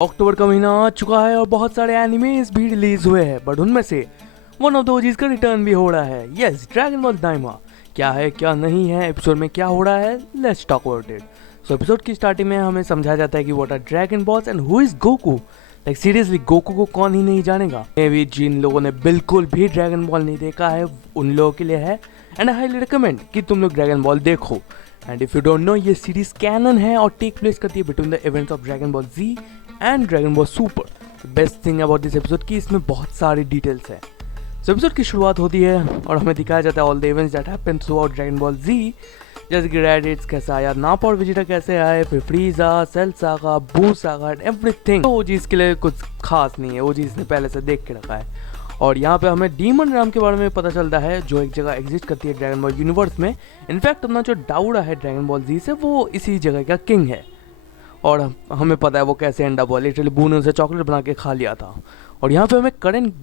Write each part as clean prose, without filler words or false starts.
अक्टूबर का महीना आ चुका है और बहुत सारे एनिमेस भी रिलीज हुए हैं, बट उनमें से वन ऑफ द ओजीज का रिटर्न भी हो रहा है। Yes, Dragon Ball Daima. क्या है क्या नहीं है, एपिसोड में क्या हो रहा है, let's talk about it. So episode की स्टार्टिंग में हमें समझाया जाता है कि what are dragon balls and who is Goku. Like seriously, Goku को कौन ही नहीं जानेगा। मे भी जिन लोगों ने बिल्कुल भी ड्रैगन बॉल नहीं देखा है उन लोगों के लिए है, एंड आई हाईली रिकमेंड कि तुम लोग ड्रैगन बॉल देखो। And if you don't know, ये सीरीज कैनन है और टेक प्लेस करती है between the events of Dragon Ball Z and Dragon Ball super. Best thing about this episode कि इसमें बहुत सारी डिटेल्स है। सो एपिसोड की शुरुआत होती है और हमें दिखाया जाता है all the events that happened throughout Dragon Ball Z, जैसे कि रेडिट्स कैसे आया, नापा और विजिटा कैसे आए, फिर फ्रीजा, सेल सागा, बू सागा एंड एवरीथिंग। तो ओजीज के लिए कुछ खास नहीं है, ओजीज ने पहले से देख के रखा है। और यहाँ पे हमें डीमन राम के बारे में पता चलता है जो एक जगह एग्जिस्ट करती है ड्रैगन बॉल यूनिवर्स में। इनफैक्ट अपना जो डाउडा है ड्रैगन बॉल जी से, वो इसी जगह का किंग है। और हमें पता है वो कैसे एंड अप हुआ, लिटरली बू ने उसे चॉकलेट बना के खा लिया था। और यहाँ पे हमें करेंट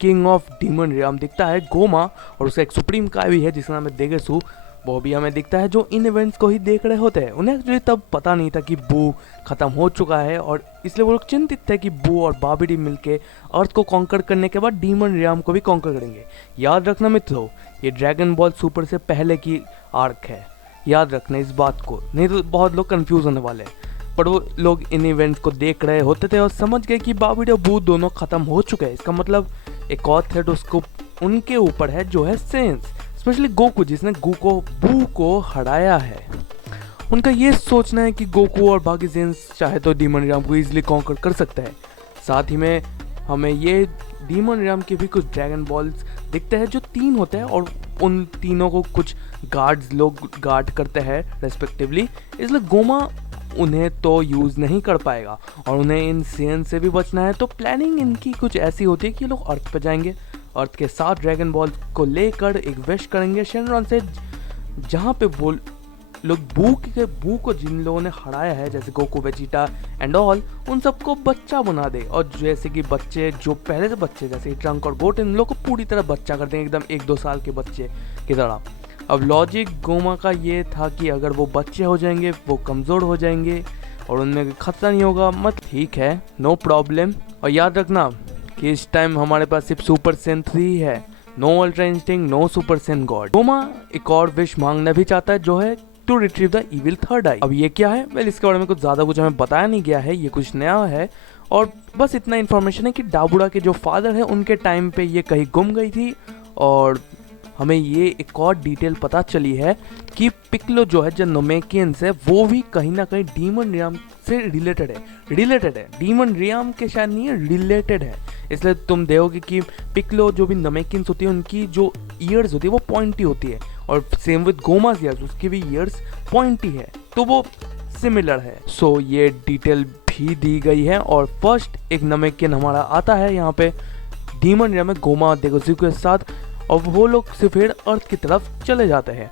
किंग ऑफ डीमन रियम दिखता है, गोमा, और उसका एक सुप्रीम काय भी है जिसका नाम है देगेसू। वो भी हमें दिखता है, जो इन इवेंट्स को ही देख रहे होते हैं। उन्हें एक्चुअली तब पता नहीं था कि बू खत्म हो चुका है, और इसलिए वो लोग चिंतित थे कि बू और बाबिडी मिलके अर्थ को कॉन्कर करने के बाद डीमन रियम को भी कॉन्कर करेंगे। याद रखना मित्रों, ये ड्रैगन बॉल सुपर से पहले की आर्क है, याद रखना इस बात को, नहीं तो बहुत लोग कंफ्यूज होने वाले हैं। पर वो लोग इन इवेंट्स को देख रहे होते थे और समझ गए कि बाबिडी और बू दोनों खत्म हो चुके हैं। इसका मतलब एक और थ्रेट उसको उनके ऊपर है, जो है सेंस, स्पेशली गोकू, जिसने बू को हराया है। उनका ये सोचना है कि गोकू और बाकी सेंस चाहे तो डीमन रियम को इजीली कॉन्कर कर सकता है। साथ ही में हमें ये डीमन रियम के भी कुछ ड्रैगन बॉल्स दिखते हैं जो 3 होते हैं, और उन तीनों को कुछ गार्ड्स लोग गार्ड करते हैं रेस्पेक्टिवली। इसलिए गोमा उन्हें तो यूज़ नहीं कर पाएगा और उन्हें इन सेन से भी बचना है। तो प्लानिंग इनकी कुछ ऐसी होती है कि लोग अर्थ पे जाएंगे, अर्थ के साथ ड्रैगन बॉल को लेकर एक विश करेंगे शेनरॉन से, जहाँ पे वो लोग बू को जिन लोगों ने हराया है, जैसे गोकू, वेजिटा एंड ऑल, उन सबको बच्चा बना दे। और जैसे कि बच्चे जो पहले से बच्चे, जैसे ट्रंक और गोट, इन लोग को पूरी तरह बच्चा कर देंगे, एकदम 1-2 साल के बच्चे की तरह। अब लॉजिक गोमा का ये था कि अगर वो बच्चे हो जाएंगे वो कमज़ोर हो जाएंगे और उनमें खतरा नहीं होगा। मत ठीक है, नो प्रॉब्लम। और याद रखना कि इस टाइम हमारे पास सिर्फ सुपर सेन 3 है, no ultra instinct, no super saiyan god. Goma एक और विश मांगना भी चाहता है, जो है to retrieve the evil third eye. अब ये क्या है? वेल, इसके बारे में कुछ ज़्यादा कुछ हमें बताया नहीं गया है, ये कुछ नया है। और बस इतना इन्फॉर्मेशन है कि डाबुड़ा के जो फादर है उनके टाइम पे ये कहीं गुम गई थी। और हमें ये एक और डिटेल पता चली है कि पिक्लो जो है, जो नोमेकियंस है, वो भी कहीं ना कहीं डीमन रियम से रिलेटेड है। डीमन रियम के शायद नहीं है, रिलेटेड है। इसलिए तुम देखोगे कि पिक्लो जो भी नोमेकियंस होती है, उनकी जो ईयर्स होती है वो पॉइंटी होती है, और सेम विद गोमास ईयर्स, उसकी भी ईयर्स पॉइंटी है, तो वो सिमिलर है। सो ये डिटेल भी दी गई है। और फर्स्ट एक नोमेकियन हमारा आता है यहाँ पे डीमन रियम में, गोमा देगोसू के साथ, और वो लोग सफ़ेद अर्थ की तरफ चले जाते हैं।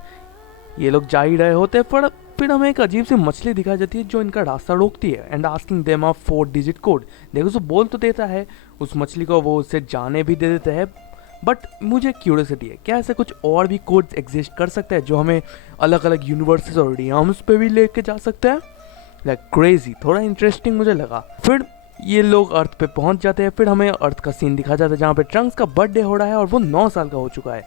ये लोग जा ही रहे होते हैं, पर फिर हमें एक अजीब सी मछली दिखाई जाती है जो इनका रास्ता रोकती है, and asking them a 4 digit code. देखो सो बोल तो देता है उस मछली को, वो उससे जाने भी दे देते हैं। बट मुझे क्यूरियोसिटी है, क्या ऐसे कुछ और भी कोड्स एग्जिस्ट कर सकते हैं जो हमें अलग अलग यूनिवर्सेस और रियम्स पे भी लेके जा सकते हैं? लाइक क्रेजी, थोड़ा इंटरेस्टिंग मुझे लगा। फिर ये लोग अर्थ पे पहुंच जाते हैं। फिर हमें अर्थ का सीन दिखा जाता है जहाँ पे ट्रंक्स का बर्थडे हो रहा है और वो 9 साल का हो चुका है।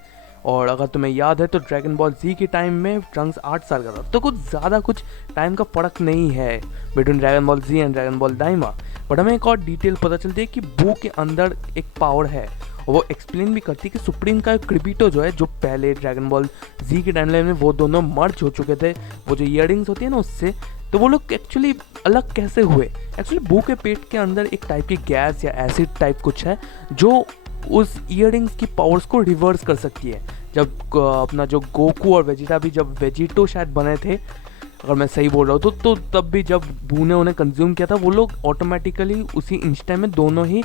और अगर तुम्हें याद है तो ड्रैगन बॉल जी के टाइम में ट्रंक्स 8 साल का था, तो कुछ ज़्यादा कुछ टाइम का फ़र्क नहीं है between Dragon Ball Z and Dragon Ball Daima. But हमें एक और डिटेल पता चलती है कि बू के अंदर एक पावर है, और वो एक्सप्लेन भी करती है कि सुप्रीम का क्रिबिटो जो है, जो पहले ड्रैगन बॉल जी के टाइमलाइन में वो दोनों मर्ज हो चुके थे, वो जो ईयरिंग्स होती है ना उससे, तो वो लोग एक्चुअली अलग कैसे हुए? एक्चुअली बू के पेट के अंदर एक टाइप की गैस या एसिड टाइप कुछ है जो उस ईयरिंग्स की पावर्स को रिवर्स कर सकती है। जब अपना जो गोकू और वेजिटा भी, जब वेजिटो शायद बने थे, अगर मैं सही बोल रहा हूँ, तो तब भी जब बू ने उन्हें कंज्यूम किया था, वो लोग ऑटोमेटिकली उसी इंस्टेंट में दोनों ही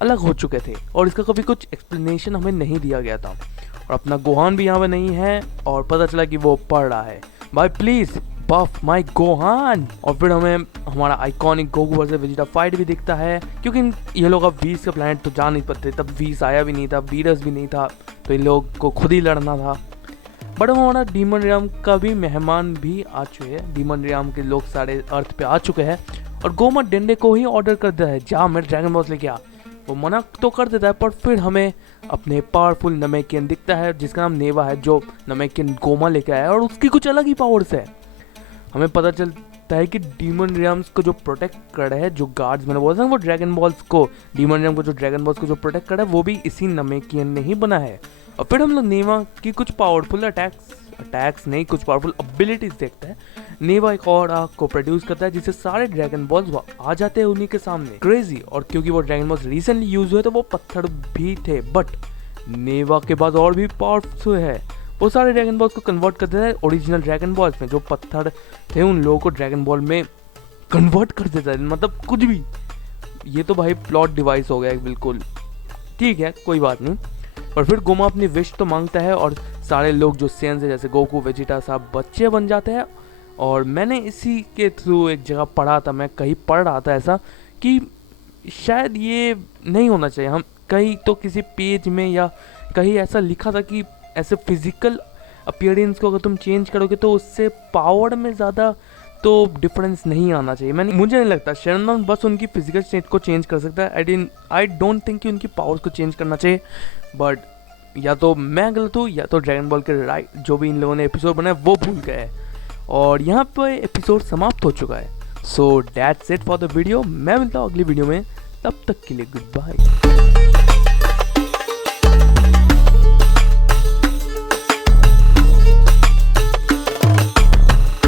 अलग हो चुके थे, और इसका कभी कुछ एक्सप्लेनेशन हमें नहीं दिया गया था। और अपना गोहान भी यहाँ पे नहीं है, और पता चला कि वो पढ़ रहा है, भाई प्लीज़ बफ माई गोहान। और फिर हमें हमारा iconic Goku versus Vegeta fight भी दिखता है, क्योंकि ये लोग अब वीस का प्लानट तो जा नहीं पाते, तब वीस आया भी नहीं था, वीरस भी नहीं था, तो इन लोग को खुद ही लड़ना था। बट हमारा डीमन रियम का भी मेहमान भी आ चुके हैं, डीमन रियम के लोग सारे अर्थ पे आ चुके हैं, और गोमा डेंडे को ही ऑर्डर कर देता है, जा मेरे ड्रैगन बॉल्स लेके आ। वो मना तो कर देता है, पर फिर हमें अपने पावरफुल नमेकियन दिखता है जिसका नाम नेवा है, जो नमेकियन गोमा लेके आया है और उसकी कुछ अलग ही पावर्स है। हमें पता चलता है कि डीमन रियम्स को जो प्रोटेक्ट कर रहे हैं, जो गार्ड्स मैंने बोला था वो ड्रैगन बॉल्स को, डीमन रियम को जो ड्रैगन बॉल्स को जो प्रोटेक्ट कर रहा है वो भी इसी नमेकियन ने ही बना है। और फिर हम लोग नेवा की कुछ पावरफुल अटैक्स नहीं, कुछ पावरफुल एबिलिटीज देखते हैं। नेवा एक और आग को प्रोड्यूस करता है जिससे सारे ड्रैगन बॉल्स आ जाते हैं उन्हीं के सामने, क्रेजी। और क्योंकि वो ड्रैगन बॉल्स रिसेंटली यूज हुए तो वो पत्थर भी थे, बट नेवा के बाद और भी पावरफुल है, वो सारे ड्रैगन बॉल्स को कन्वर्ट कर देता है ओरिजिनल ड्रैगन बॉल्स में। जो पत्थर थे उन लोगों को ड्रैगन बॉल में कन्वर्ट कर देता है, मतलब कुछ भी। ये तो भाई प्लॉट डिवाइस हो गया है बिल्कुल, ठीक है कोई बात नहीं। पर फिर गोमा अपनी विश तो मांगता है और सारे लोग जो सेंस है जैसे गोकू वेजिटा सब बच्चे बन जाते हैं। और मैंने इसी के थ्रू एक जगह पढ़ा था, मैं कहीं पढ़ रहा था ऐसा कि शायद ये नहीं होना चाहिए, हम कहीं तो किसी पेज में या कहीं ऐसा लिखा था कि ऐसे फिजिकल अपीयरेंस को अगर तुम चेंज करोगे तो उससे पावर में ज़्यादा तो डिफरेंस नहीं आना चाहिए। मुझे नहीं लगता शेरनॉन बस उनकी फिजिकल स्टेट को चेंज कर सकता है। आई डोंट थिंक कि उनकी पावर्स को चेंज करना चाहिए, बट या तो मैं गलत हूँ या तो ड्रैगन बॉल के राइट जो भी इन लोगों ने एपिसोड बनाया वो भूल गए। और यहाँ पर एपिसोड समाप्त हो चुका है। So that's it for the video. मैं मिलता हूँ अगली वीडियो में, तब तक के लिए गुड बाय।